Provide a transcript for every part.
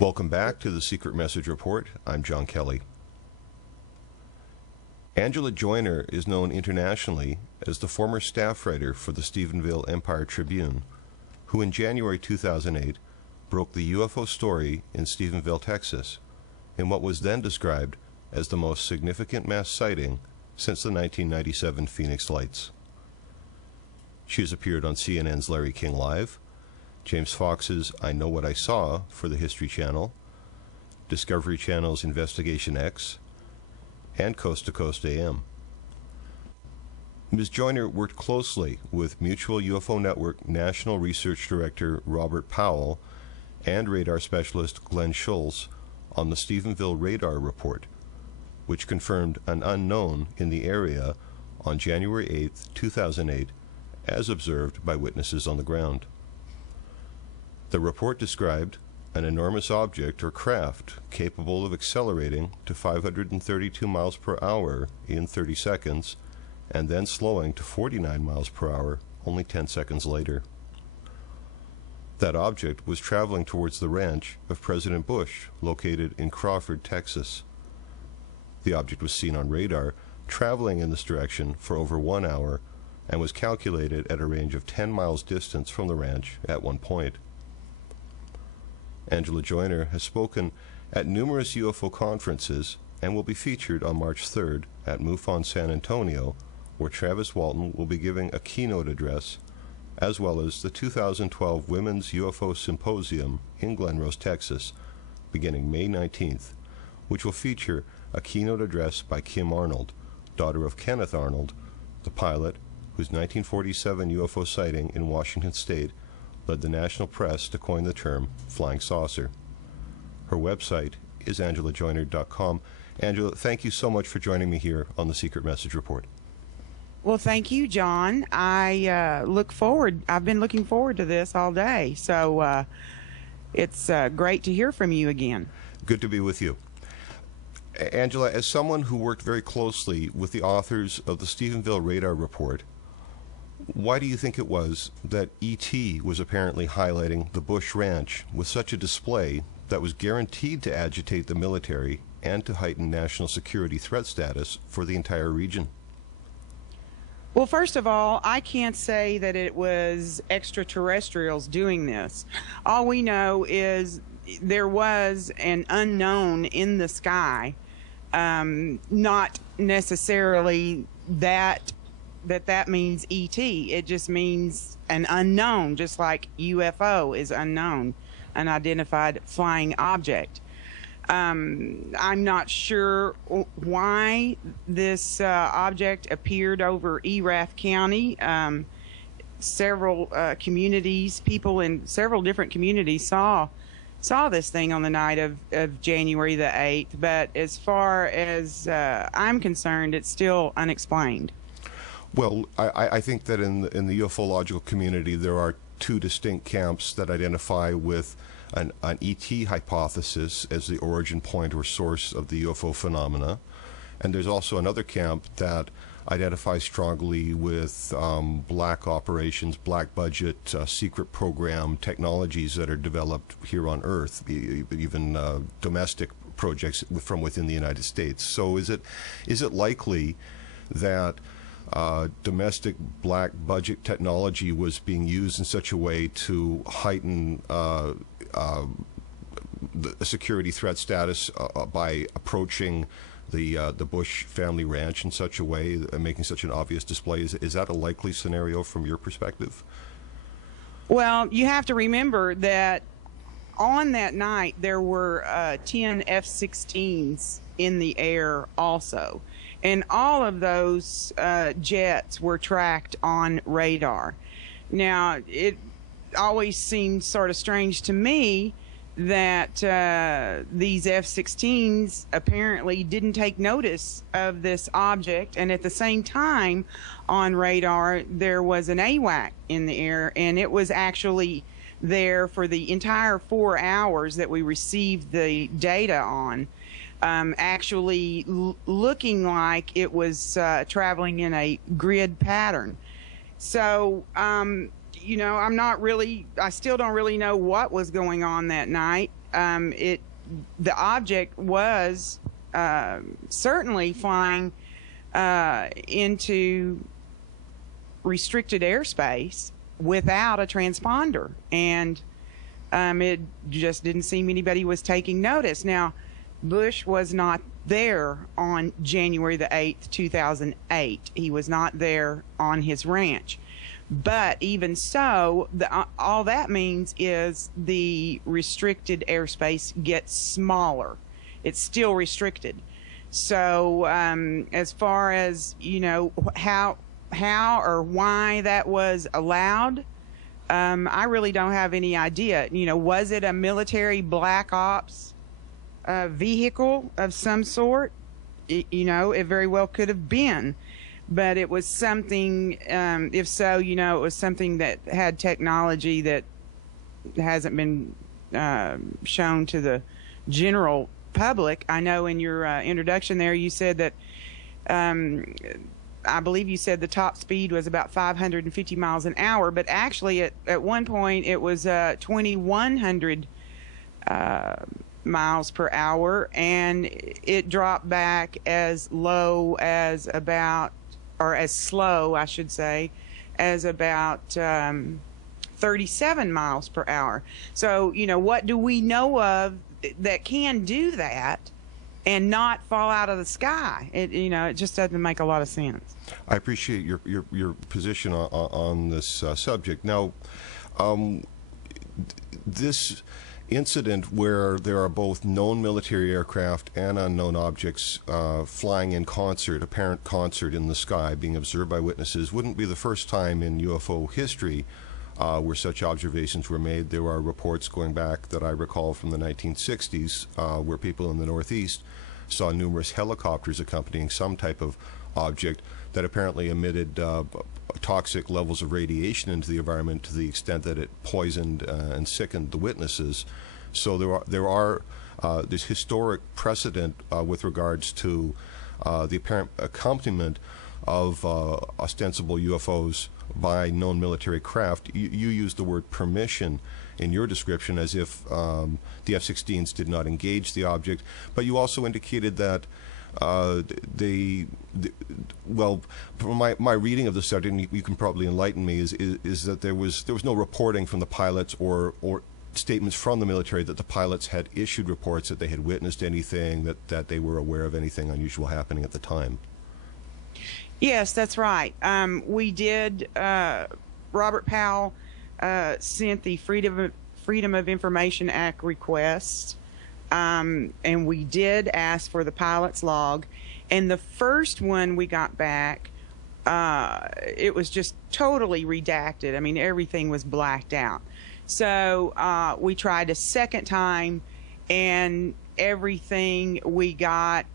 Welcome back to the Secret Message Report. I'm John Kelly. Angelia Joiner is known internationally as the former staff writer for the Stephenville Empire-Tribune, who in January 2008 broke the UFO story in Stephenville, Texas, in what was then described as the most significant mass sighting since the 1997 Phoenix Lights. She has appeared on CNN's Larry King Live, James Fox's I Know What I Saw for the History Channel, Discovery Channel's Investigation X, and Coast to Coast AM. Ms. Joiner worked closely with Mutual UFO Network National Research Director Robert Powell and radar specialist Glenn Schultz on the Stephenville Radar Report, which confirmed an unknown in the area on January 8, 2008, as observed by witnesses on the ground. The report described an enormous object or craft capable of accelerating to 532 miles per hour in 30 seconds and then slowing to 49 miles per hour only 10 seconds later. That object was traveling towards the ranch of President Bush, located in Crawford, Texas. The object was seen on radar traveling in this direction for over 1 hour and was calculated at a range of 10 miles distance from the ranch at one point. Angelia Joiner has spoken at numerous UFO conferences and will be featured on March 3rd at MUFON San Antonio, where Travis Walton will be giving a keynote address, as well as the 2012 Women's UFO Symposium in Glen Rose, Texas, beginning May 19th, which will feature a keynote address by Kim Arnold, daughter of Kenneth Arnold, the pilot whose 1947 UFO sighting in Washington State led the national press to coin the term flying saucer. Her website is angeliajoiner.com. Angela, thank you so much for joining me here on the Secret Message Report. Well, thank you, John. I've been looking forward to this all day, so it's great to hear from you again. Good to be with you. Angela, as someone who worked very closely with the authors of the Stephenville Radar Report, why do you think it was that E.T. was apparently highlighting the Bush Ranch with such a display that was guaranteed to agitate the military and to heighten national security threat status for the entire region? Well, first of all, I can't say that it was extraterrestrials doing this. All we know is there was an unknown in the sky, not necessarily that means ET. It just means an unknown, just like UFO is unknown, unidentified flying object. I'm not sure why this object appeared over Erath County. Several communities, people in several different communities saw this thing on the night of January the 8th, but as far as I'm concerned, it's still unexplained. Well, I think that in the ufological community there are two distinct camps that identify with an ET hypothesis as the origin point or source of the UFO phenomena, and there's also another camp that identifies strongly with black operations, black budget, secret program technologies that are developed here on Earth, even domestic projects from within the United States. So is it likely that domestic black budget technology was being used in such a way to heighten the security threat status by approaching the Bush family ranch in such a way, making such an obvious display? Is that a likely scenario from your perspective? Well, you have to remember that on that night there were 10 F-16s in the air also. And all of those jets were tracked on radar. Now, it always seemed sort of strange to me that these F-16s apparently didn't take notice of this object, and at the same time on radar there was an AWAC in the air, and it was actually there for the entire 4 hours that we received the data on. Actually looking like it was traveling in a grid pattern. So, you know, I still don't really know what was going on that night. the object was certainly flying into restricted airspace without a transponder, and it just didn't seem anybody was taking notice. Now, Bush was not there on January the 8th, 2008. He was not there on his ranch. But even so, all that means is the restricted airspace gets smaller. It's still restricted. So as far as, you know, how or why that was allowed, I really don't have any idea. You know, was it a military black ops vehicle of some sort? You know, it very well could have been. But it was something, if so, you know, it was something that had technology that hasn't been shown to the general public. I know in your introduction there you said that, I believe you said the top speed was about 550 miles an hour, but actually at one point it was 2,100 miles per hour, and it dropped back as low as about, or as slow, I should say, as about 37 miles per hour. So, you know, what do we know of that can do that and not fall out of the sky? You know, it just doesn't make a lot of sense. I appreciate your position on this subject. Now, this incident where there are both known military aircraft and unknown objects flying in concert, apparent concert in the sky, being observed by witnesses, wouldn't be the first time in UFO history where such observations were made. There are reports going back that I recall from the 1960s where people in the Northeast saw numerous helicopters accompanying some type of object that apparently emitted toxic levels of radiation into the environment to the extent that it poisoned and sickened the witnesses. So there's historic precedent with regards to the apparent accompaniment of ostensible UFOs by known military craft. You used the word permission in your description as if the F-16s did not engage the object, but you also indicated that well, from my reading of the subject, and you can probably enlighten me, is that there was no reporting from the pilots or statements from the military that the pilots had issued reports that they had witnessed anything, that they were aware of anything unusual happening at the time. Yes, that's right. We did. Robert Powell sent the Freedom of Information Act request. And we did ask for the pilot's log, and the first one we got back, it was just totally redacted. I mean, everything was blacked out. So we tried a second time, and everything we got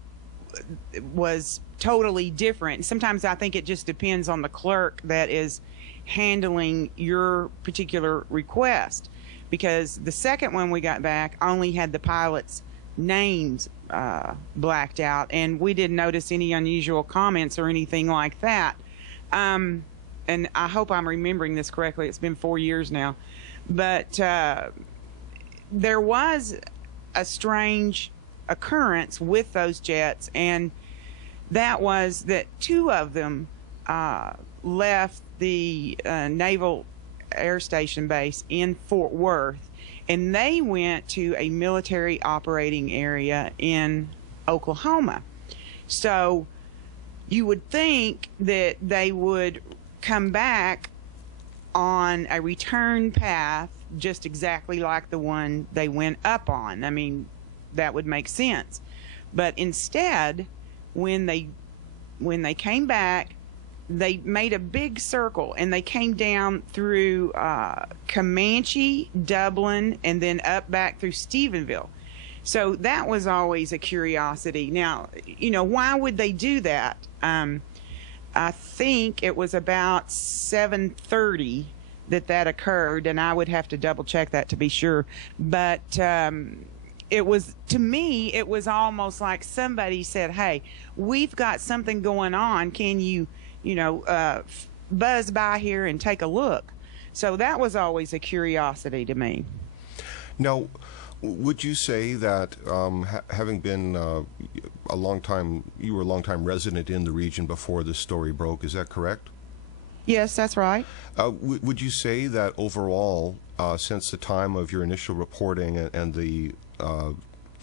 was totally different. Sometimes I think it just depends on the clerk that is handling your particular request, because the second one we got back only had the pilots' names blacked out, and we didn't notice any unusual comments or anything like that. And I hope I'm remembering this correctly. It's been 4 years now. But there was a strange occurrence with those jets, and that was that two of them left the Naval Air Station base in Fort Worth, and they went to a military operating area in Oklahoma. So you would think that they would come back on a return path just exactly like the one they went up on. I mean, that would make sense. But instead, when they came back, they made a big circle, and they came down through Comanche, Dublin, and then up back through Stephenville. So that was always a curiosity. Now, you know, why would they do that? I think it was about 7:30 that occurred, and I would have to double check that to be sure. But it was, to me, it was almost like somebody said, hey, we've got something going on. Can you buzz by here and take a look? So that was always a curiosity to me. Now, Would you say that having been a long time, you were a long time resident in the region before this story broke, is that correct? Yes, that's right. Would you say that overall, since the time of your initial reporting and the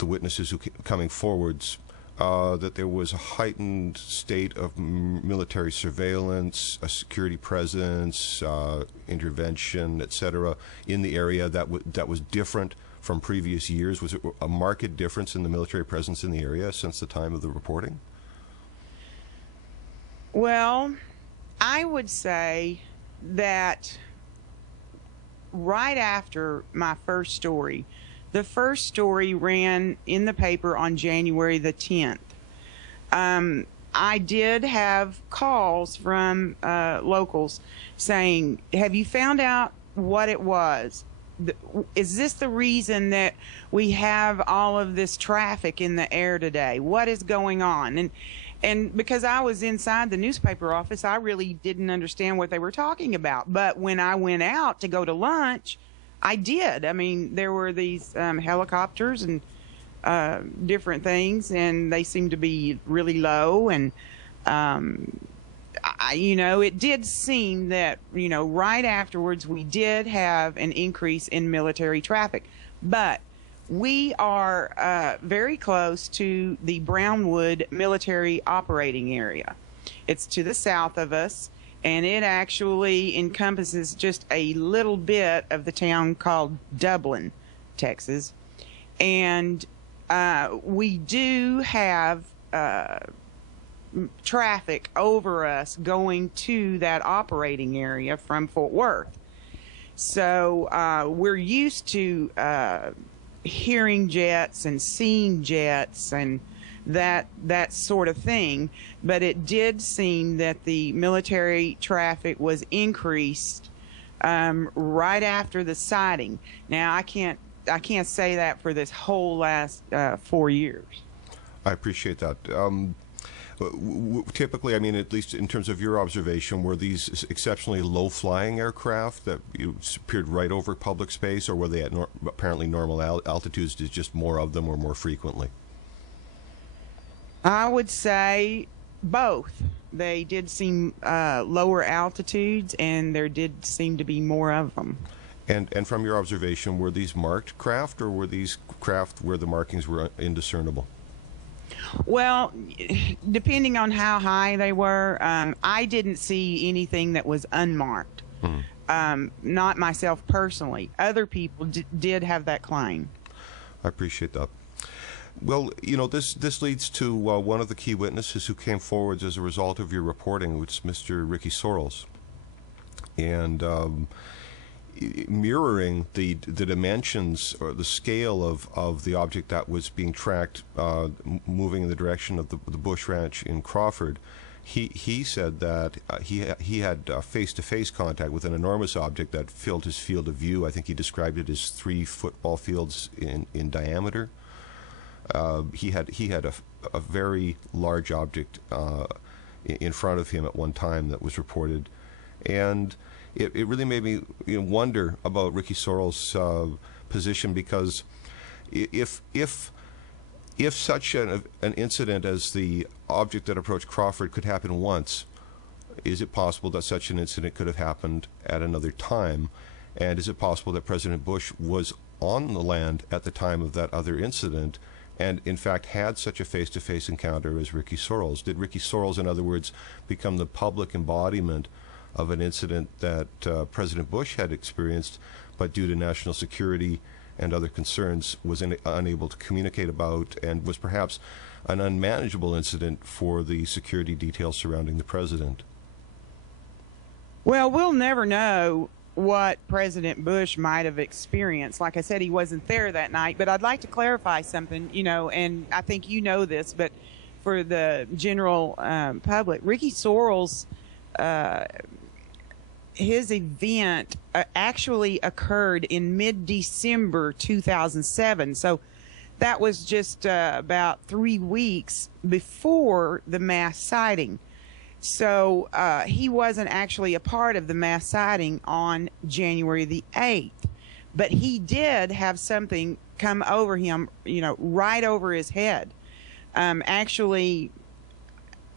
witnesses who coming forwards, that there was a heightened state of military surveillance, a security presence, intervention, etc., in the area that was different from previous years? Was it a marked difference in the military presence in the area since the time of the reporting? Well, I would say that right after my first story, the first story ran in the paper on January the 10th. I did have calls from locals saying, have you found out what it was? Is this the reason that we have all of this traffic in the air today? What is going on? And because I was inside the newspaper office, I really didn't understand what they were talking about. But when I went out to go to lunch, I did. I mean, there were these helicopters and different things, and they seemed to be really low. And, it did seem that, right afterwards, we did have an increase in military traffic. But we are very close to the Brownwood military operating area. It's to the south of us, and it actually encompasses just a little bit of the town called Dublin, Texas. And we do have traffic over us going to that operating area from Fort Worth. So we're used to hearing jets and seeing jets and that sort of thing, but it did seem that the military traffic was increased right after the sighting. Now I can't say that for this whole last 4 years. I appreciate that. Typically, I mean, at least in terms of your observation, were these exceptionally low-flying aircraft that appeared right over public space, or were they at apparently normal altitudes, just more of them or more frequently? I would say both. They did seem lower altitudes, and there did seem to be more of them. And from your observation, were these marked craft, or were these craft where the markings were indiscernible? Well, depending on how high they were, I didn't see anything that was unmarked. Not myself personally. Other people did have that claim. I appreciate that. Well, this leads to one of the key witnesses who came forward as a result of your reporting, which is Mr. Ricky Sorrells. And mirroring the dimensions or the scale of the object that was being tracked, moving in the direction of the Bush Ranch in Crawford, he said that he had face-to-face contact with an enormous object that filled his field of view. I think he described it as 3 football fields in diameter. He had a very large object in front of him at one time that was reported, and it really made me wonder about Ricky Sorrells' position, because if such an incident as the object that approached Crawford could happen once, is it possible that such an incident could have happened at another time? And is it possible that President Bush was on the land at the time of that other incident and in fact had such a face-to-face encounter as Ricky Sorrells? Did Ricky Sorrells, in other words, become the public embodiment of an incident that President Bush had experienced, but due to national security and other concerns was unable to communicate about, and was perhaps an unmanageable incident for the security details surrounding the president? Well, we'll never know what President Bush might have experienced. Like I said, he wasn't there that night, but I'd like to clarify something, and I think you know this, but for the general public, Ricky Sorrells, his event actually occurred in mid-December 2007. So that was just about 3 weeks before the mass sighting. So he wasn't actually a part of the mass sighting on January the 8th. but he did have something come over him, right over his head. Actually,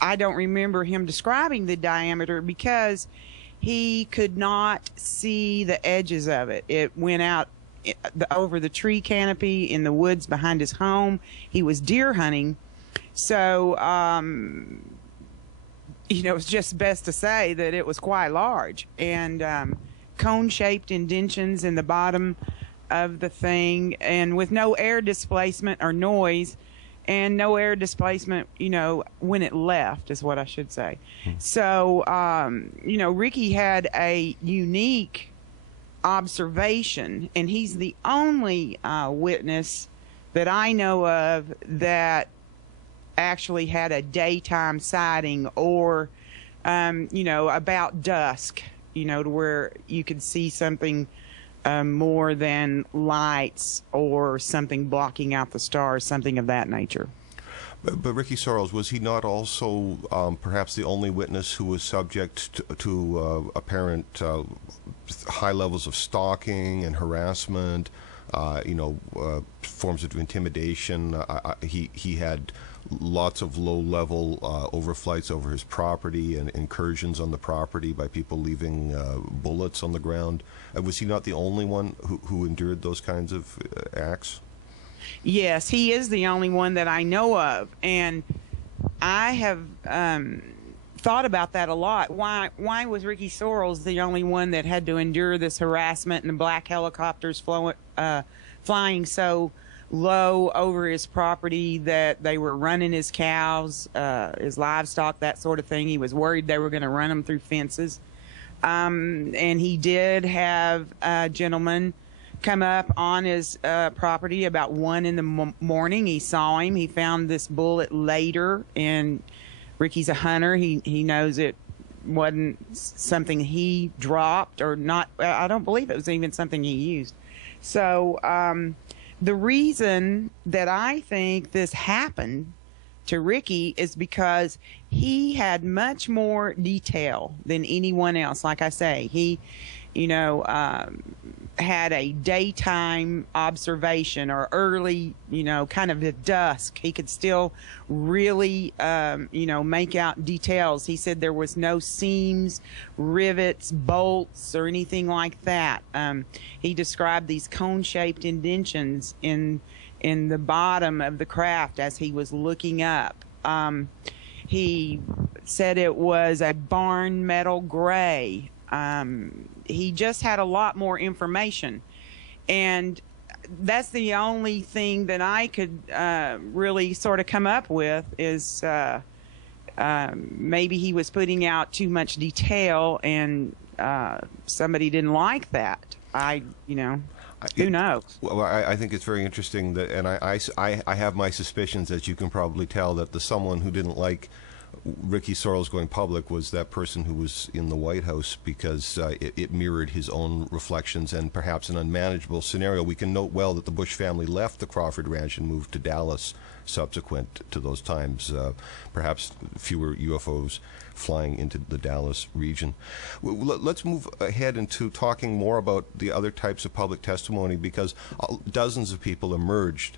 I don't remember him describing the diameter because he could not see the edges of it. It went out over the tree canopy in the woods behind his home. He was deer hunting. So, it's just best to say that it was quite large. And cone-shaped indentions in the bottom of the thing, and with no air displacement or noise, and no air displacement, when it left, is what I should say. So, Ricky had a unique observation, and he's the only witness that I know of that actually had a daytime sighting, or, about dusk, to where you could see something more than lights or something blocking out the stars, something of that nature. But Ricky Sorrells, was he not also perhaps the only witness who was subject to apparent high levels of stalking and harassment, forms of intimidation? He had lots of low-level overflights over his property and incursions on the property by people leaving bullets on the ground. Was he not the only one who endured those kinds of acts? Yes, he is the only one that I know of, and I have thought about that a lot. Why was Ricky Sorrells the only one that had to endure this harassment and the black helicopters flying so low over his property that they were running his cows, his livestock, that sort of thing? He was worried they were going to run them through fences. And he did have a gentleman come up on his property about 1 in the morning. He saw him. He found this bullet later, and Ricky's a hunter. He knows it wasn't something he dropped, or not. I don't believe it was even something he used. So the reason that I think this happened to Ricky is because he had much more detail than anyone else. Like I say, he, had a daytime observation, or early, kind of at dusk. He could still really, make out details. He said there was no seams, rivets, bolts, or anything like that. He described these cone-shaped indentions in the bottom of the craft as he was looking up. He said it was a barn metal gray. He just had a lot more information, and that's the only thing that I could really sort of come up with is maybe he was putting out too much detail, and somebody didn't like that. Who knows? Well, I think it's very interesting that, and I have my suspicions, as you can probably tell, that the someone who didn't like Ricky Sorrells going public was that person who was in the White House, because it mirrored his own reflections and perhaps an unmanageable scenario. We can note well that the Bush family left the Crawford Ranch and moved to Dallas subsequent to those times. Perhaps fewer UFOs flying into the Dallas region. Let's move ahead into talking more about the other types of public testimony, because dozens of people emerged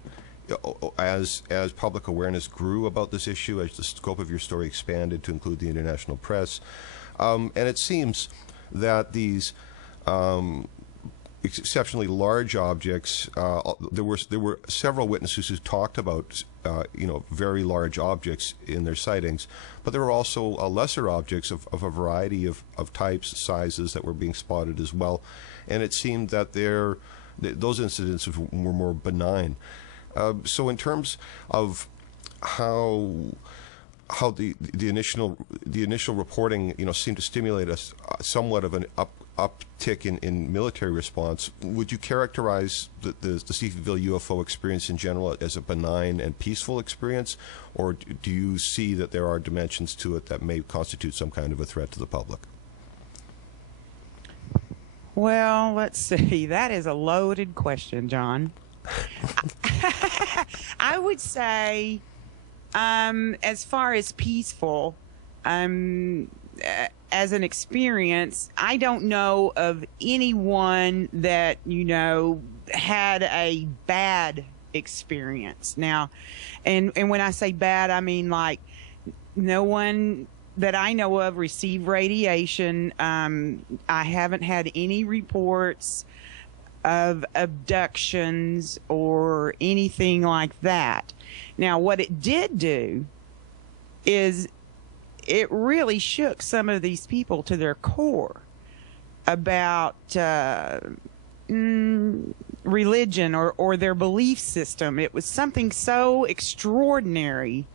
as public awareness grew about this issue, as the scope of your story expanded to include the international press. And it seems that these exceptionally large objects, there were several witnesses who talked about very large objects in their sightings, but there were also lesser objects of a variety of types, sizes that were being spotted as well. And it seemed that those incidents were more benign. So in terms of how the initial reporting seemed to stimulate us somewhat of an uptick in military response, would you characterize the Stephenville UFO experience in general as a benign and peaceful experience, or do you see that there are dimensions to it that may constitute some kind of a threat to the public? Well, let's see. That is a loaded question, John. I would say, as far as peaceful, as as an experience, I don't know of anyone that, had a bad experience. Now, and when I say bad, I mean like no one that I know of received radiation. I haven't had any reports of abductions or anything like that. Now, what it did do is it really shook some of these people to their core about religion or their belief system. It was something so extraordinary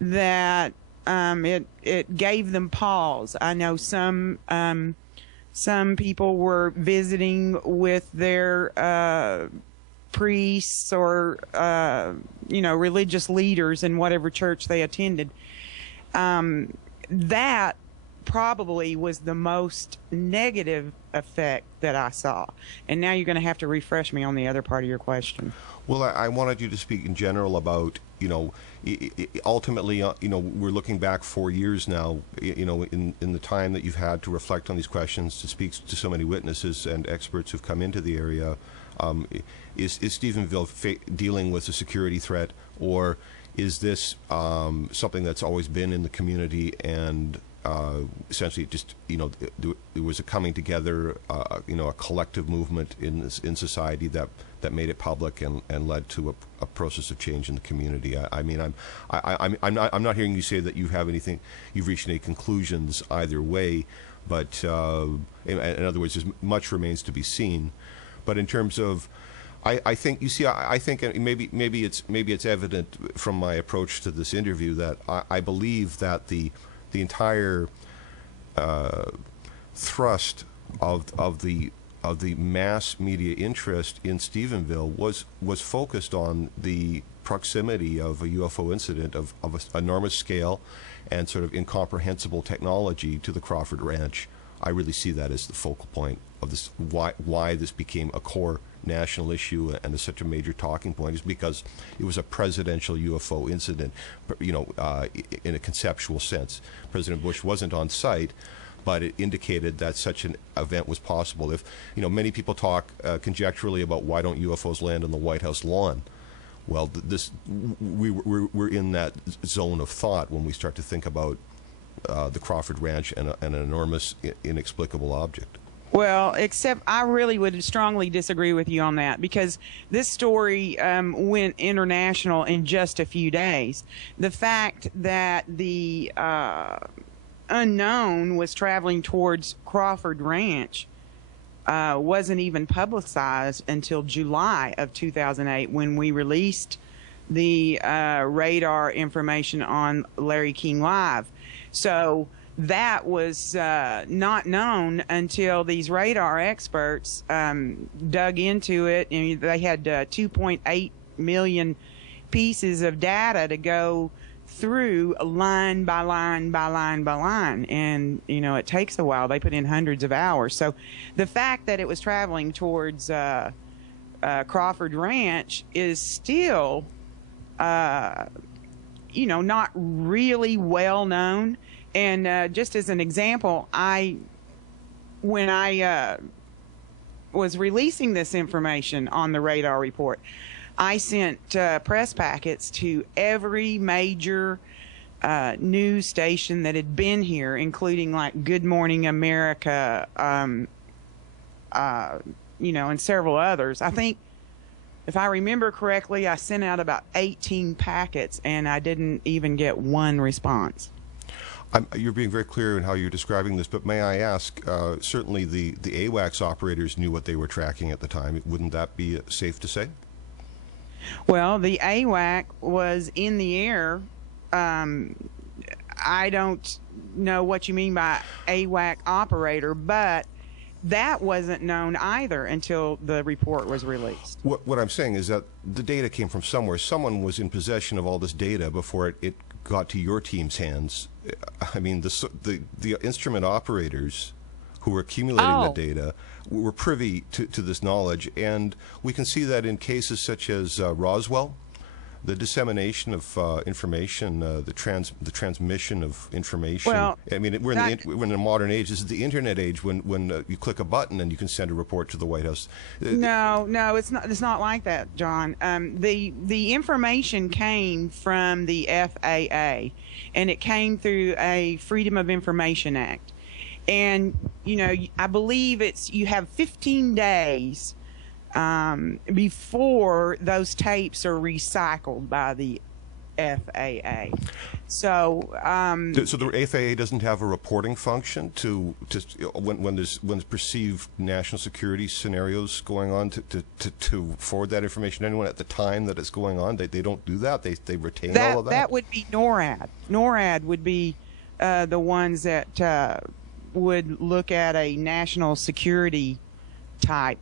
that it gave them pause. I know some people were visiting with their priests or religious leaders in whatever church they attended. That probably was the most negative effect that I saw. And now you're going to have to refresh me on the other part of your question. Well, I wanted you to speak in general about, ultimately, we're looking back 4 years now, in the time that you've had to reflect on these questions, to speak to so many witnesses and experts who've come into the area. Is Stephenville dealing with a security threat, or is this something that's always been in the community and essentially just, there was a coming together, a collective movement in society that made it public and led to a process of change in the community? I'm not hearing you say that you've reached any conclusions either way, but in other words, much remains to be seen. But in terms of, I think maybe it's evident from my approach to this interview that I believe that the entire thrust of the mass media interest in Stephenville was focused on the proximity of a UFO incident of an enormous scale and sort of incomprehensible technology to the Crawford Ranch. I really see that as the focal point of this, why this became a core national issue and is such a major talking point, is because it was a presidential UFO incident, in a conceptual sense. President Bush wasn't on site, but it indicated that such an event was possible. If, many people talk conjecturally about why don't UFOs land on the White House lawn. Well, we're in that zone of thought when we start to think about the Crawford Ranch and an enormous, inexplicable object. Well, except I really would strongly disagree with you on that, because this story went international in just a few days. The fact that the unknown was traveling towards Crawford Ranch wasn't even publicized until July of 2008, when we released the radar information on Larry King Live. So that was not known until these radar experts dug into it, and they had 2.8 million pieces of data to go through line by line by line by line, and it takes a while. They put in hundreds of hours. So the fact that it was traveling towards Crawford Ranch is still not really well known. And just as an example, when I was releasing this information on the radar report, I sent press packets to every major news station that had been here, including like Good Morning America, and several others. I think, if I remember correctly, I sent out about 18 packets, and I didn't even get one response. You're being very clear in how you're describing this, but may I ask, certainly the AWACS operators knew what they were tracking at the time. Wouldn't that be safe to say? Well, the AWAC was in the air. I don't know what you mean by AWAC operator, but that wasn't known either until the report was released. What I'm saying is that the data came from somewhere. Someone was in possession of all this data before it got to your team's hands. I mean, the instrument operators who were accumulating the data were privy to this knowledge, and we can see that in cases such as Roswell, the dissemination of information, the transmission of information. Well, I mean, we're in a modern age. This is the internet age when you click a button and you can send a report to the White House. No, it's not. It's not like that, John. The information came from the FAA, and it came through a Freedom of Information Act. And I believe you have 15 days before those tapes are recycled by the FAA. So the FAA doesn't have a reporting function to when there's perceived national security scenarios going on to forward that information to anyone at the time that it's going on. They don't do that. They retain all of that. That would be NORAD. NORAD would be the ones that would look at a national security type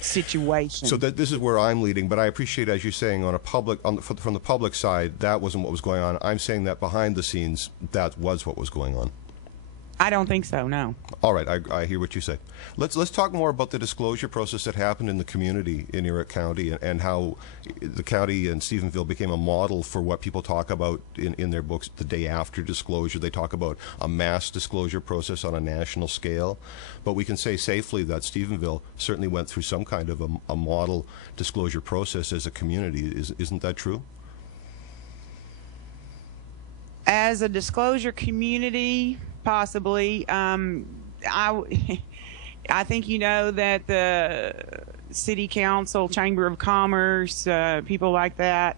situation. So this is where I'm leading, but I appreciate, as you're saying, from the public side, that wasn't what was going on. I'm saying that behind the scenes, that was what was going on. I don't think so, no. All right, I hear what you say. Let's talk more about the disclosure process that happened in the community in Erie County, and how the county and Stephenville became a model for what people talk about in their books the day after disclosure. They talk about a mass disclosure process on a national scale, but we can say safely that Stephenville certainly went through some kind of a model disclosure process as a community. Isn't that true? As a disclosure community, possibly. I think that the City Council, Chamber of Commerce, people like that,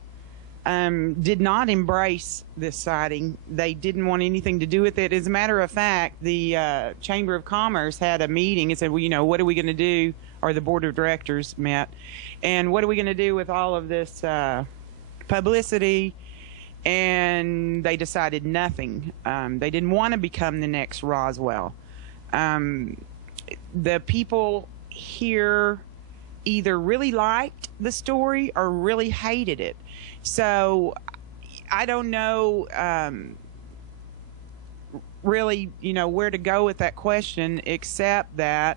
did not embrace this sighting. They didn't want anything to do with it. As a matter of fact, the Chamber of Commerce had a meeting and said, well, what are we going to do? Or the board of directors met. And what are we going to do with all of this publicity? And they decided nothing. They didn't want to become the next Roswell. The people here either really liked the story or really hated it. So I don't know really, where to go with that question, except that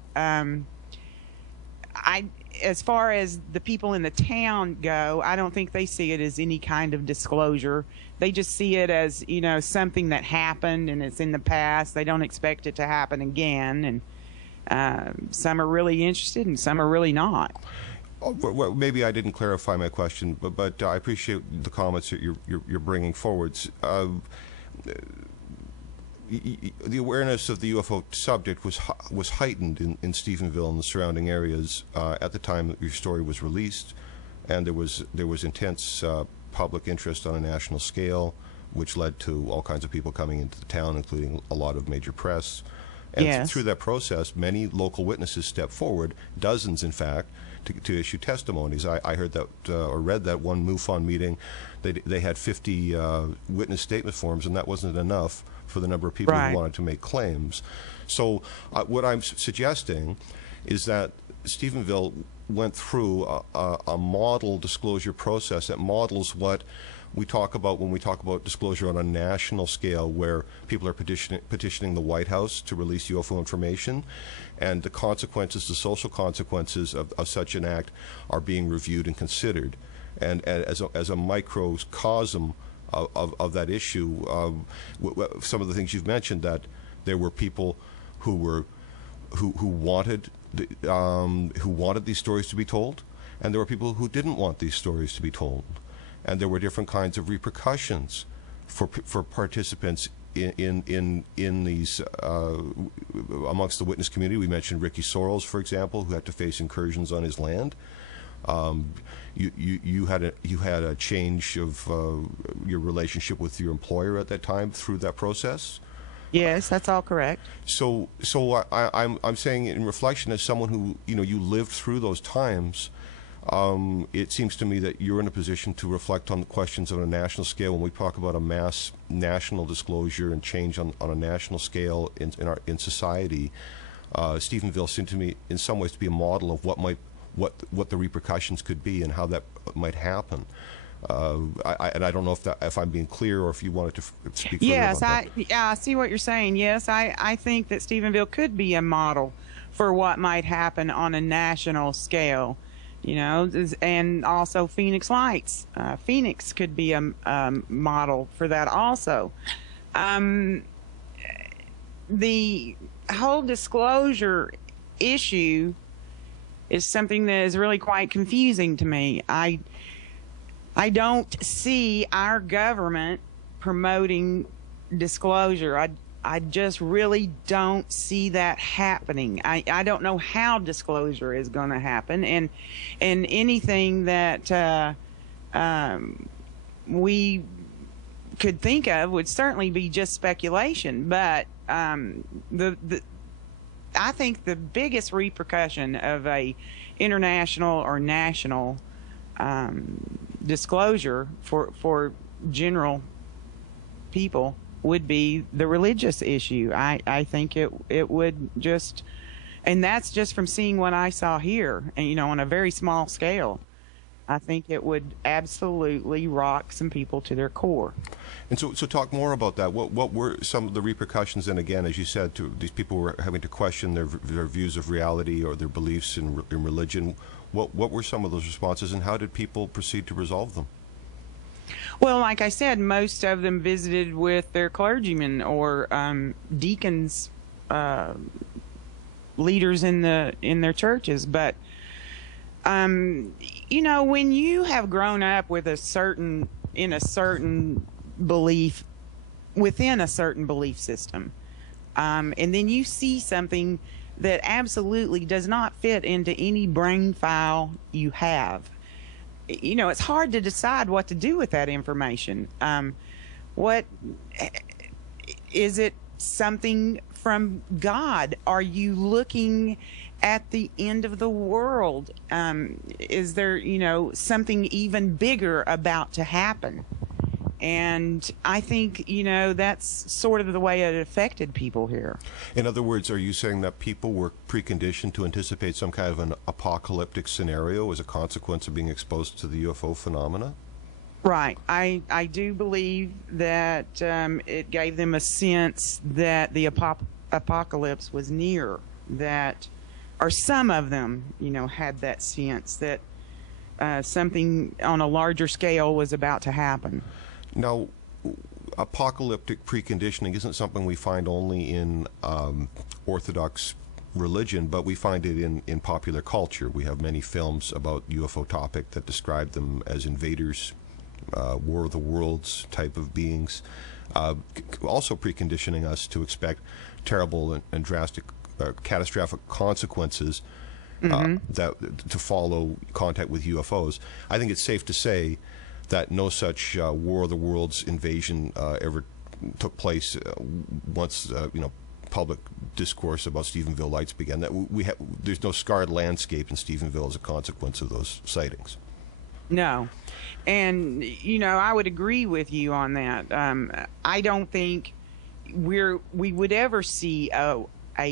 as far as the people in the town go, I don't think they see it as any kind of disclosure. They just see it as, something that happened and it's in the past. They don't expect it to happen again. And some are really interested and some are really not. Well, maybe I didn't clarify my question, but I appreciate the comments that you're bringing forward. The awareness of the UFO subject was heightened in Stephenville and the surrounding areas at the time that your story was released, and there was intense public interest on a national scale, which led to all kinds of people coming into the town, including a lot of major press. And yes. Through that process, many local witnesses stepped forward, dozens in fact, to issue testimonies. I heard that or read that one MUFON meeting, they had 50 witness statement forms, and that wasn't enough for the number of people right. who wanted to make claims. So what I'm suggesting is that Stephenville went through a model disclosure process that models what we talk about when we talk about disclosure on a national scale, where people are petitioning the White House to release UFO information, and the consequences, the social consequences of such an act are being reviewed and considered. And as a microcosm of that issue, some of the things you've mentioned, that there were people who wanted these stories to be told, and there were people who didn't want these stories to be told, and there were different kinds of repercussions for participants in these amongst the witness community. We mentioned Ricky Sorrells, for example, who had to face incursions on his land. You had a change of your relationship with your employer at that time through that process. Yes, that's all correct. So I'm saying, in reflection, as someone who you lived through those times, it seems to me that you're in a position to reflect on the questions on a national scale. When we talk about a mass national disclosure and change on a national scale in society, Stephenville seemed to me in some ways to be a model of what the repercussions could be and how that might happen. And I don't know if I'm being clear, or if you wanted to speak further about that. Yes, I see what you're saying. Yes, I think that Stephenville could be a model for what might happen on a national scale. and also Phoenix Lights. Phoenix could be a model for that also. The whole disclosure issue is something that is really quite confusing to me. I don't see our government promoting disclosure. I just really don't see that happening. I don't know how disclosure is going to happen, and anything that we could think of would certainly be just speculation. But I think the biggest repercussion of a international or national disclosure for general people would be the religious issue. I think it would just, and that's just from seeing what I saw here, and on a very small scale. I think it would absolutely rock some people to their core. And so talk more about that. What were some of the repercussions? And again, as you said, these people were having to question their views of reality or their beliefs in religion. What were some of those responses, and how did people proceed to resolve them? Well, like I said, most of them visited with their clergymen or deacons, leaders in their churches. But when you have grown up with a certain belief within a certain belief system, and then you see something that absolutely does not fit into any brain file you have, it's hard to decide what to do with that information. What is it? Something from God? Are you looking at the end of the world? Is there, something even bigger about to happen? And I think, that's sort of the way it affected people here. In other words, are you saying that people were preconditioned to anticipate some kind of an apocalyptic scenario as a consequence of being exposed to the UFO phenomena? Right. I do believe that it gave them a sense that the apocalypse was near, or some of them, had that sense that something on a larger scale was about to happen. Now, apocalyptic preconditioning isn't something we find only in Orthodox religion, but we find it in popular culture. We have many films about UFO topic that describe them as invaders, War of the Worlds type of beings, also preconditioning us to expect terrible and drastic, catastrophic consequences that to follow contact with UFOs. I think it's safe to say that no such War of the Worlds invasion ever took place once public discourse about Stephenville Lights began. That there's no scarred landscape in Stephenville as a consequence of those sightings. No, and I would agree with you on that. I don't think we would ever see a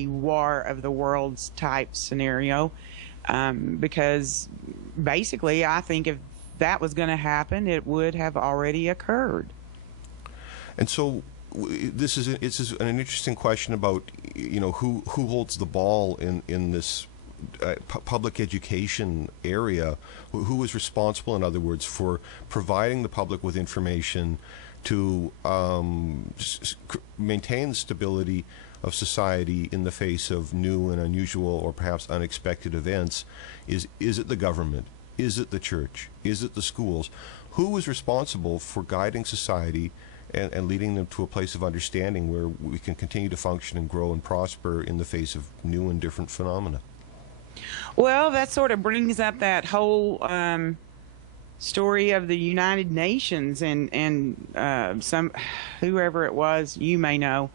War of the Worlds type scenario, because basically I think if that was going to happen, it would have already occurred. And so this is an interesting question about who holds the ball in this public education area. Who is responsible, in other words, for providing the public with information to maintain the stability of society in the face of new and unusual or perhaps unexpected events? Is it the government? Is it the church? Is it the schools? Who is responsible for guiding society and leading them to a place of understanding where we can continue to function and grow and prosper in the face of new and different phenomena? Well, that sort of brings up that whole story of the United Nations and some whoever it was, you may know,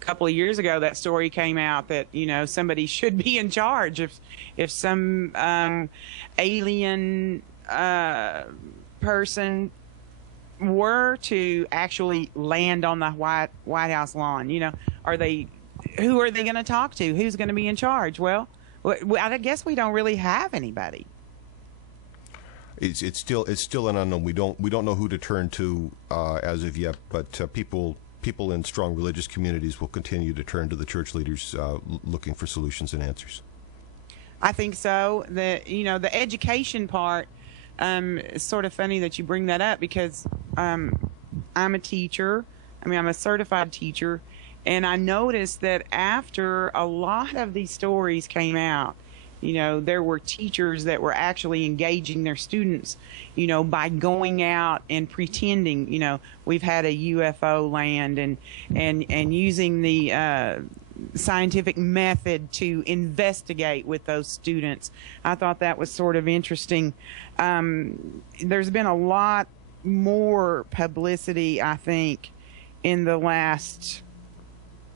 a couple of years ago that story came out that somebody should be in charge if some alien person were to actually land on the White House lawn. Who are they going to talk to? Who's going to be in charge? Well, I guess we don't really have anybody. It's still an unknown. We don't know who to turn to as of yet, but people in strong religious communities will continue to turn to the church leaders looking for solutions and answers. I think so. The education part, it's sort of funny that you bring that up because I'm a teacher. I mean, I'm a certified teacher, and I noticed that after a lot of these stories came out, there were teachers that were actually engaging their students, by going out and pretending, we've had a UFO land and using the scientific method to investigate with those students. I thought that was sort of interesting. There's been a lot more publicity, I think, in the last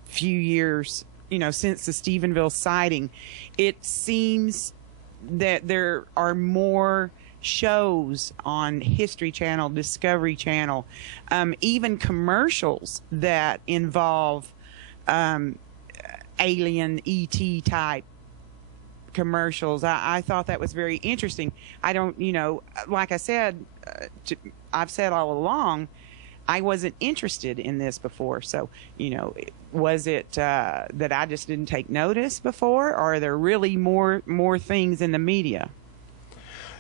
few years, since the Stephenville sighting. It seems that there are more shows on History Channel, Discovery Channel, even commercials that involve alien ET type commercials. I thought that was very interesting. I don't, like I said, I've said all along, I wasn't interested in this before. So, was it that I just didn't take notice before, or are there really more things in the media?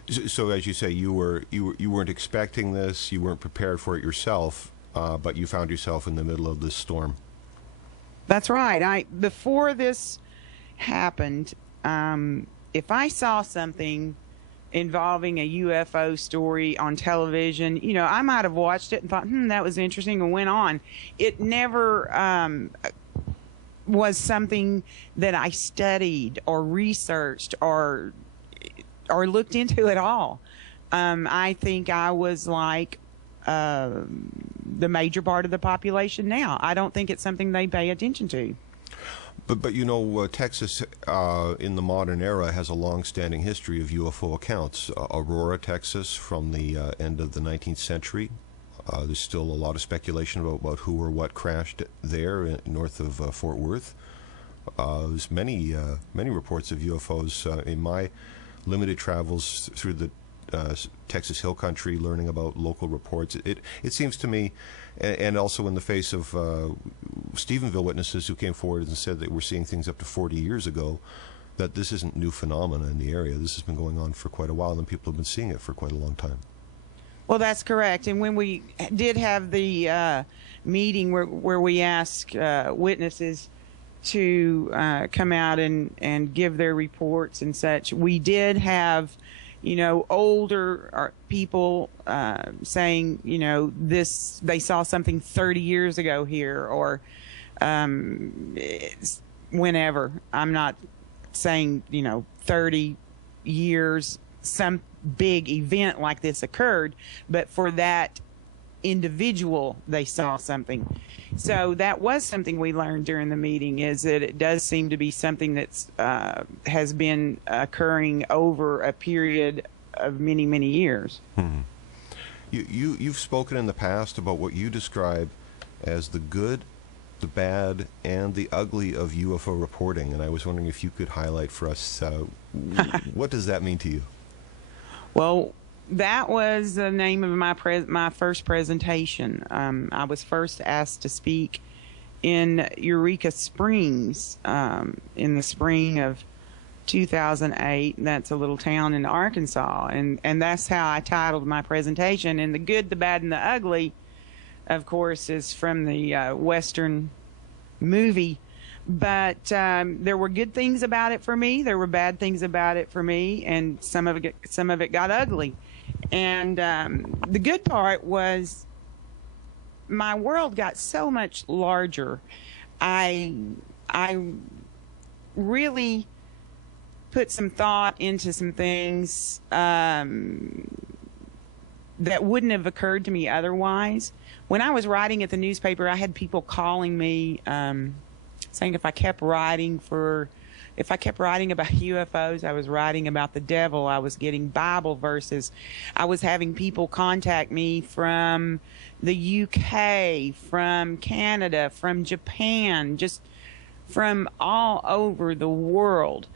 So, as you say, you weren't expecting this, you weren't prepared for it yourself, but you found yourself in the middle of this storm. That's right. Before this happened, if I saw something involving a UFO story on television, I might have watched it and thought, that was interesting, and went on. It never was something that I studied or researched or looked into at all. I think I was like the major part of the population now. I don't think it's something they pay attention to. But Texas in the modern era has a long-standing history of UFO accounts. Aurora, Texas, from the end of the 19th century. There's still a lot of speculation about who or what crashed there north of Fort Worth. There's many reports of UFOs in my limited travels through the Texas Hill Country, learning about local reports. It seems to me, and also in the face of Stephenville witnesses who came forward and said that we're seeing things up to 40 years ago, that this isn't new phenomena in the area. This has been going on for quite a while, and people have been seeing it for quite a long time. Well, that's correct. And when we did have the meeting where we asked witnesses to come out and give their reports and such, we did have older people saying, they saw something 30 years ago here, or whenever. I'm not saying, 30 years, some big event like this occurred, but for that individual, they saw something. So that was something we learned during the meeting, is that it does seem to be something that's has been occurring over a period of many, many years. You've spoken in the past about what you describe as the good, the bad, and the ugly of UFO reporting, and I was wondering if you could highlight for us what does that mean to you? Well, that was the name of my first presentation. I was first asked to speak in Eureka Springs in the spring of 2008. That's a little town in Arkansas, and that's how I titled my presentation. And the good, the bad, and the ugly, of course, is from the Western movie. But there were good things about it for me. There were bad things about it for me, and some of it got ugly. And the good part was my world got so much larger. I really put some thought into some things that wouldn't have occurred to me otherwise. When I was writing at the newspaper, I had people calling me saying if I kept writing about UFOs, I was writing about the devil. I was getting Bible verses. I was having people contact me from the UK, from Canada, from Japan, just from all over the world.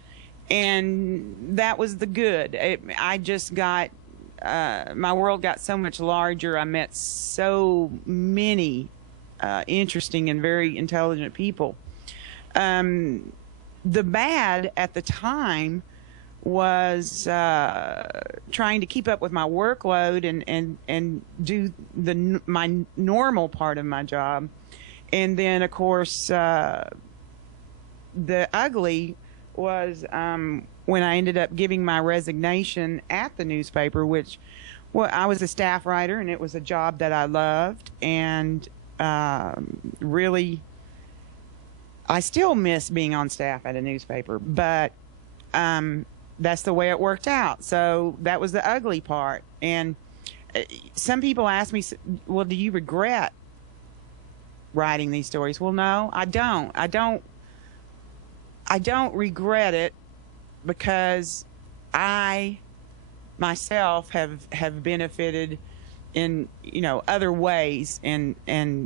And that was the good. I just got, my world got so much larger. I met so many interesting and very intelligent people. The bad at the time was trying to keep up with my workload and do my normal part of my job. And then, of course, the ugly was when I ended up giving my resignation at the newspaper, which, well, I was a staff writer, and it was a job that I loved. And really, I still miss being on staff at a newspaper, but that's the way it worked out. So that was the ugly part. And some people ask me, well, do you regret writing these stories? Well, no, I don't. I don't regret it, because I myself have benefited in, other ways. And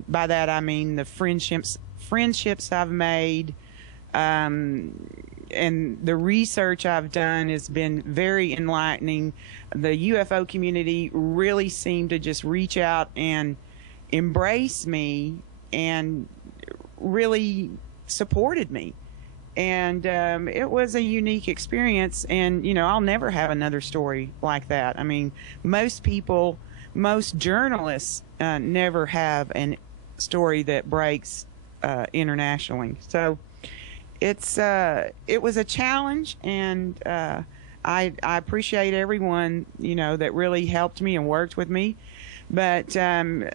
by that I mean the friendships I've made, and the research I've done has been very enlightening. The UFO community really seemed to just reach out and embrace me and really supported me. And it was a unique experience. And, I'll never have another story like that. I mean, most journalists never have a story that breaks internationally. So it was a challenge, and I appreciate everyone, that really helped me and worked with me. But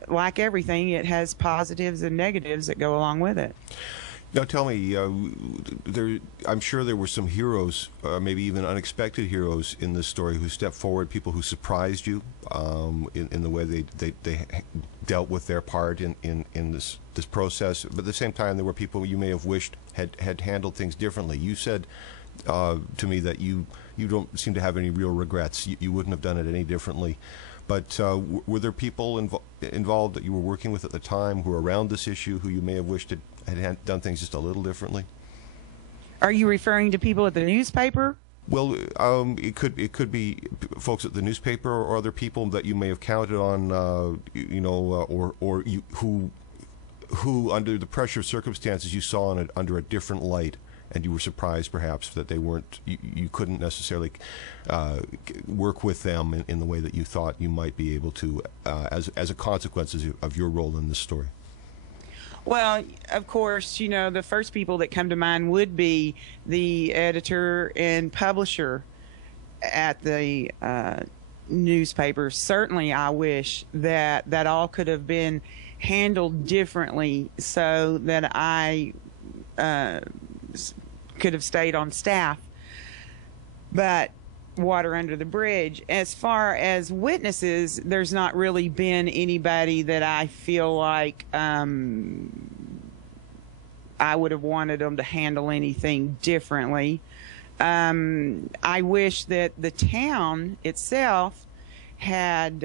like everything, it has positives and negatives that go along with it. Now tell me, I'm sure there were some heroes, maybe even unexpected heroes in this story who stepped forward, people who surprised you in the way they dealt with their part in this process. But at the same time, there were people you may have wished had handled things differently. You said to me that you don't seem to have any real regrets. You wouldn't have done it any differently. But were there people involved that you were working with at the time who were around this issue who you may have wished had done things just a little differently? Are you referring to people at the newspaper? Well, it could be folks at the newspaper or other people that you may have counted on, or you, who under the pressure of circumstances you saw under a different light, and you were surprised perhaps that they weren't, you couldn't necessarily work with them in the way that you thought you might be able to as a consequence of your role in this story. Well, of course, the first people that come to mind would be the editor and publisher at the newspaper. Certainly, I wish that all could have been handled differently so that I could have stayed on staff. But water under the bridge. As far as witnesses, there's not really been anybody that I feel like I would have wanted them to handle anything differently. I wish that the town itself had,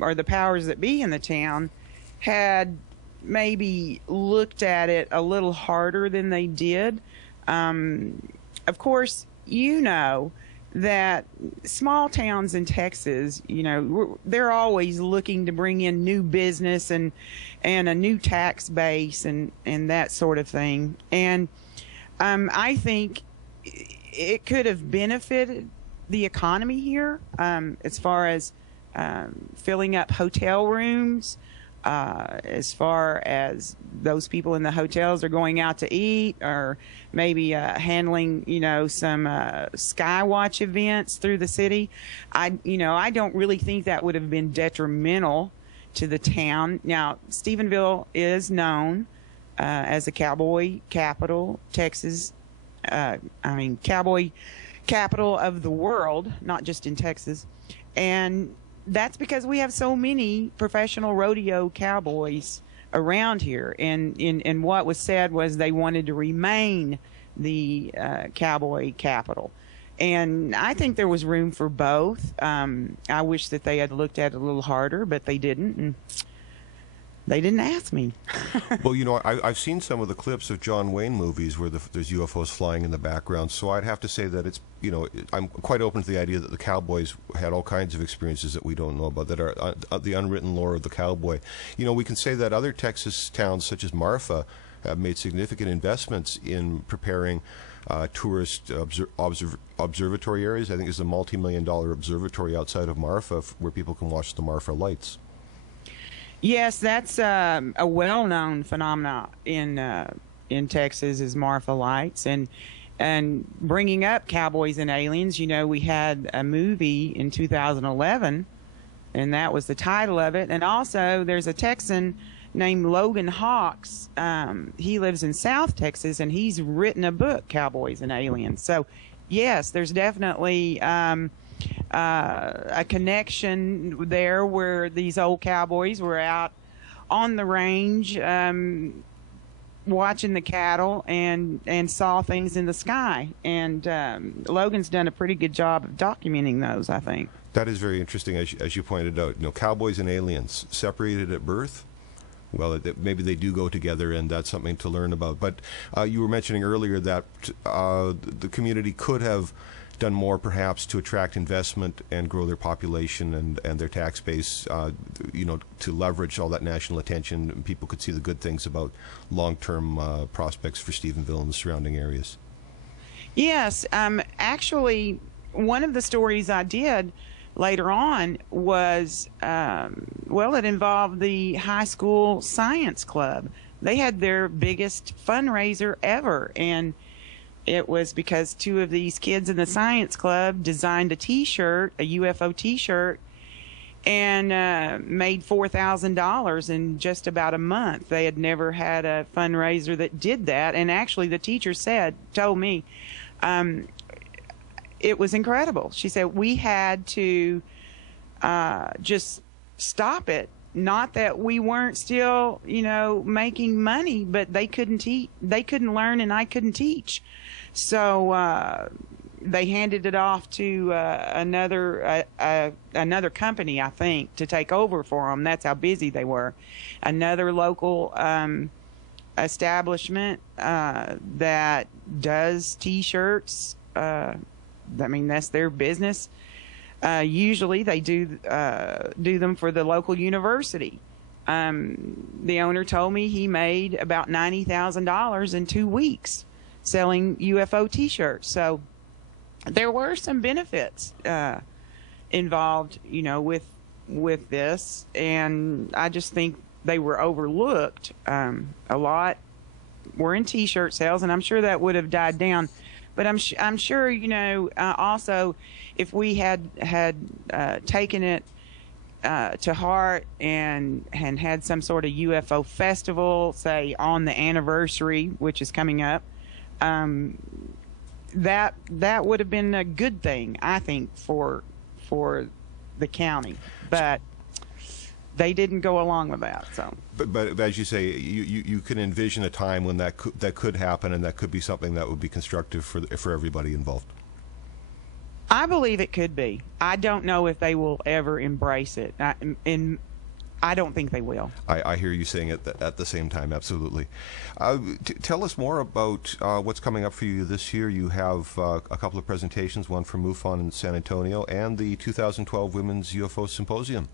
or the powers that be in the town, had maybe looked at it a little harder than they did. Of course, that small towns in Texas, they're always looking to bring in new business and a new tax base and that sort of thing. And I think it could have benefited the economy here, as far as filling up hotel rooms, as far as those people in the hotels are going out to eat, or maybe handling, some Skywatch events through the city. I don't really think that would have been detrimental to the town. Now, Stephenville is known as a cowboy capital, Texas. Cowboy capital of the world, not just in Texas. And that's because we have so many professional rodeo cowboys around here. And what was said was they wanted to remain the cowboy capital. And I think there was room for both. I wish that they had looked at it a little harder, but they didn't. And they didn't ask me. Well, I've seen some of the clips of John Wayne movies where there's UFOs flying in the background, so I'd have to say that it's, I'm quite open to the idea that the cowboys had all kinds of experiences that we don't know about, that are the unwritten lore of the cowboy. We can say that other Texas towns, such as Marfa, have made significant investments in preparing tourist observatory areas. I think there's a multi-million-dollar observatory outside of Marfa where people can watch the Marfa lights. Yes, that's a well-known phenomenon in Texas is Marfa lights. And bringing up Cowboys and Aliens, you know, we had a movie in 2011, and that was the title of it. And also, there's a Texan named Logan Hawks. He lives in South Texas, and he's written a book, Cowboys and Aliens. So, yes, there's definitely a connection there where these old cowboys were out on the range watching the cattle and saw things in the sky. And Logan's done a pretty good job of documenting those, I think. That is very interesting, as you pointed out. You know, cowboys and aliens separated at birth. Well, maybe they do go together, and that's something to learn about. But you were mentioning earlier that the community could have done more, perhaps, to attract investment and grow their population and their tax base, you know, to leverage all that national attention. And people could see the good things about long-term prospects for Stephenville and the surrounding areas. Yes. Actually, one of the stories I did later on was, well, it involved the high school science club. They had their biggest fundraiser ever, and it was because two of these kids in the science club designed a T-shirt, a UFO T-shirt, and made $4,000 in just about a month. They had never had a fundraiser that did that, and actually the teacher told me, it was incredible. She said, we had to just stop it. Not that we weren't still, you know, making money, but they couldn't learn, and I couldn't teach. So they handed it off to another company, I think, to take over for them. That's how busy they were. Another local establishment that does T-shirts. I mean, that's their business. Usually they do them for the local university. The owner told me he made about $90,000 in 2 weeks selling UFO T-shirts. So there were some benefits involved, you know, with this, and I just think they were overlooked. A lot were in T-shirt sales, and I'm sure that would have died down. But I'm sure, you know, also if we had taken it to heart and had some sort of UFO festival, say on the anniversary, which is coming up, that would have been a good thing, I think, for the county. But they didn't go along with that. So, but as you say, you can envision a time when that could happen, and that could be something that would be constructive for everybody involved. I believe it could be. I don't know if they will ever embrace it, and I don't think they will. I hear you saying it at the same time. Absolutely. Tell us more about what's coming up for you this year. You have a couple of presentations, one from MUFON in San Antonio, and the 2012 Women's UFO Symposium.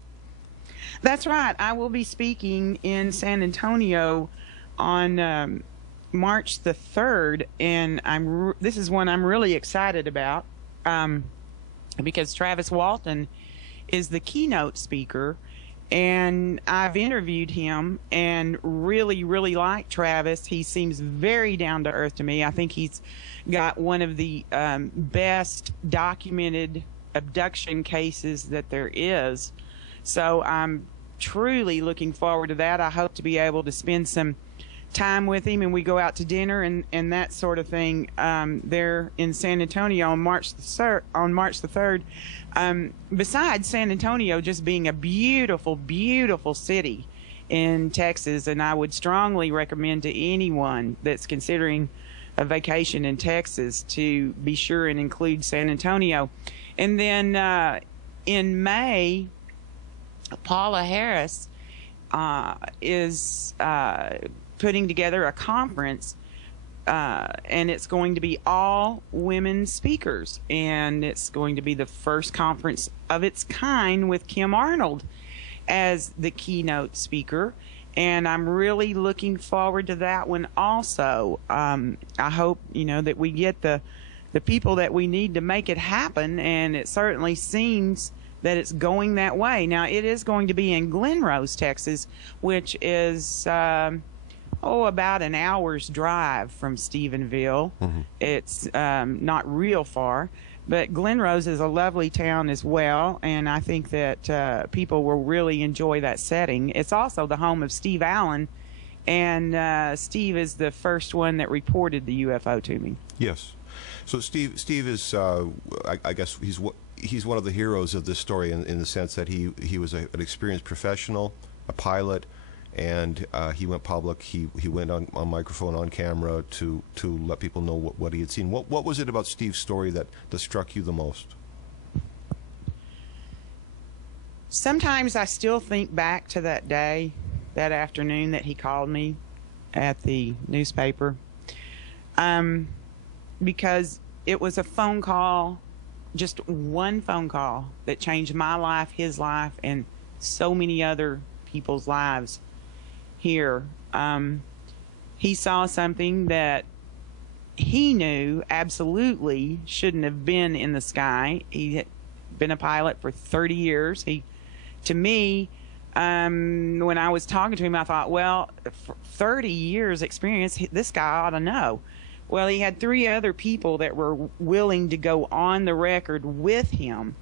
That's right. I will be speaking in San Antonio on March the 3rd, and this is one I'm really excited about because Travis Walton is the keynote speaker, and I've interviewed him and really, really like Travis. He seems very down to earth to me. I think he's got one of the best documented abduction cases that there is. So I'm truly looking forward to that. I hope to be able to spend some time with him, and we go out to dinner and that sort of thing there in San Antonio on March the 3rd. Besides San Antonio just being a beautiful, beautiful city in Texas, and I would strongly recommend to anyone that's considering a vacation in Texas to be sure and include San Antonio. And then in May, Paula Harris is putting together a conference, and it's going to be all women speakers, and it's going to be the first conference of its kind with Kim Arnold as the keynote speaker. and I'm really looking forward to that one also. I hope, that we get the people that we need to make it happen, and it certainly seems that it's going that way. Now, it is going to be in Glen Rose, Texas, which is about an hour's drive from Stephenville. It's not real far, but Glen Rose is a lovely town as well, and I think that people will really enjoy that setting. It's also the home of Steve Allen, and Steve is the first one that reported the UFO to me. Yes. So Steve is, I guess he's one of the heroes of this story in the sense that he was an experienced professional, a pilot, and he went public. He went on microphone, on camera to let people know what he had seen. What was it about Steve's story that struck you the most? Sometimes I still think back to that day, that afternoon that he called me at the newspaper, because it was a phone call, just one phone call, that changed my life, his life, and so many other people's lives here. He saw something that he knew absolutely shouldn't have been in the sky. He had been a pilot for 30 years. To me, when I was talking to him, I thought, well, for 30 years experience, this guy ought to know. Well, he had 3 other people that were willing to go on the record with him,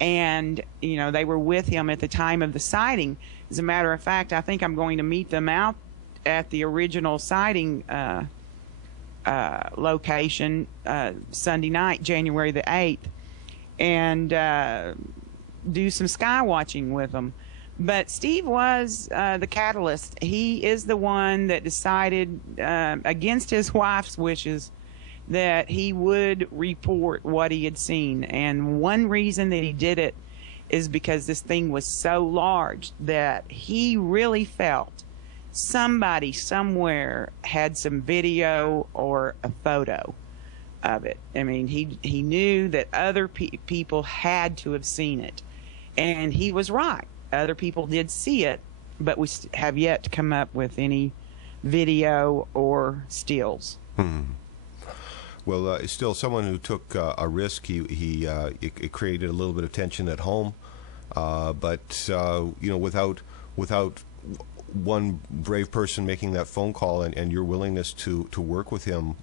and they were with him at the time of the sighting. As a matter of fact, I think I'm going to meet them out at the original sighting location Sunday night, January the 8th, and do some sky watching with them. But Steve was the catalyst. He is the one that decided, against his wife's wishes, that he would report what he had seen. And one reason that he did it is because this thing was so large that he really felt somebody somewhere had some video or a photo of it. I mean, he knew that other people had to have seen it. And he was right. Other people did see it, but we have yet to come up with any video or stills. Well, still, someone who took a risk. It created a little bit of tension at home, but without one brave person making that phone call and your willingness to work with him,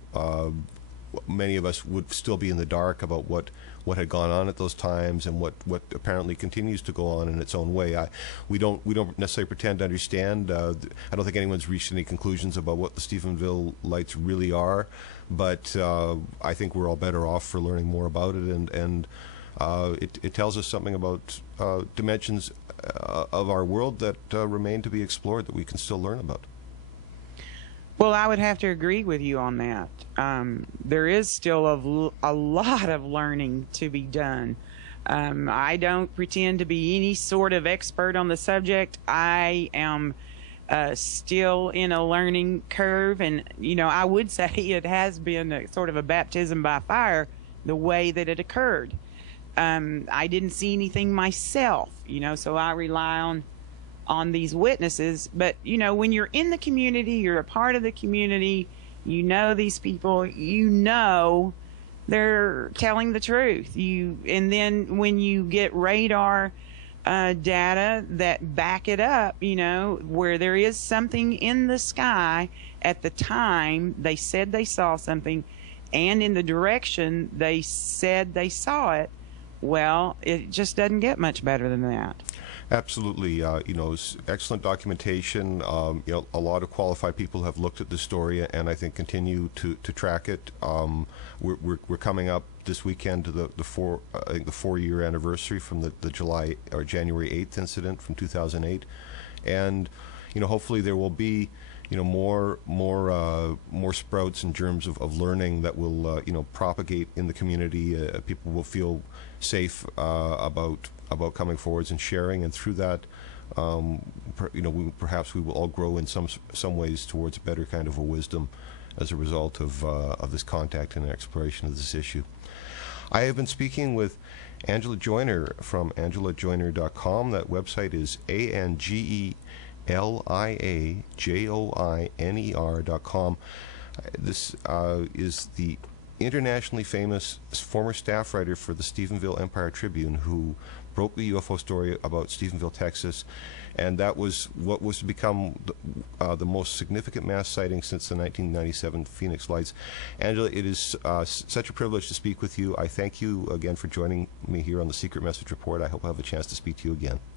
many of us would still be in the dark about what had gone on at those times and what apparently continues to go on in its own way. We don't necessarily pretend to understand. I don't think anyone's reached any conclusions about what the Stephenville lights really are, but I think we're all better off for learning more about it, and it tells us something about dimensions of our world that remain to be explored, that we can still learn about. Well, I would have to agree with you on that. There is still a lot of learning to be done. I don't pretend to be any sort of expert on the subject. I am still in a learning curve, and I would say it has been sort of a baptism by fire, the way that it occurred. I didn't see anything myself, so I rely on these witnesses. But when you're in the community, you're a part of the community, these people, they're telling the truth. And then when you get radar data that back it up, where there is something in the sky at the time they said they saw something, and in the direction they said they saw it, well, it just doesn't get much better than that. Absolutely. Excellent documentation. A lot of qualified people have looked at this story and I think continue to track it. We're coming up this weekend to the 4-year anniversary from the July or January 8th incident from 2008, and hopefully there will be more sprouts and germs of learning that will propagate in the community. People will feel safe about coming forwards and sharing, and through that, perhaps we will all grow in some ways towards a better kind of a wisdom as a result of this contact and exploration of this issue. I have been speaking with Angelia Joiner from angeliajoiner.com. That website is ANGELIA LIAJOINER.com. This is the internationally famous former staff writer for the Stephenville Empire-Tribune who broke the UFO story about Stephenville, Texas, and that was what was to become the most significant mass sighting since the 1997 Phoenix Lights. Angela, it is such a privilege to speak with you. I thank you again for joining me here on the Secret Message Report. I hope I have a chance to speak to you again.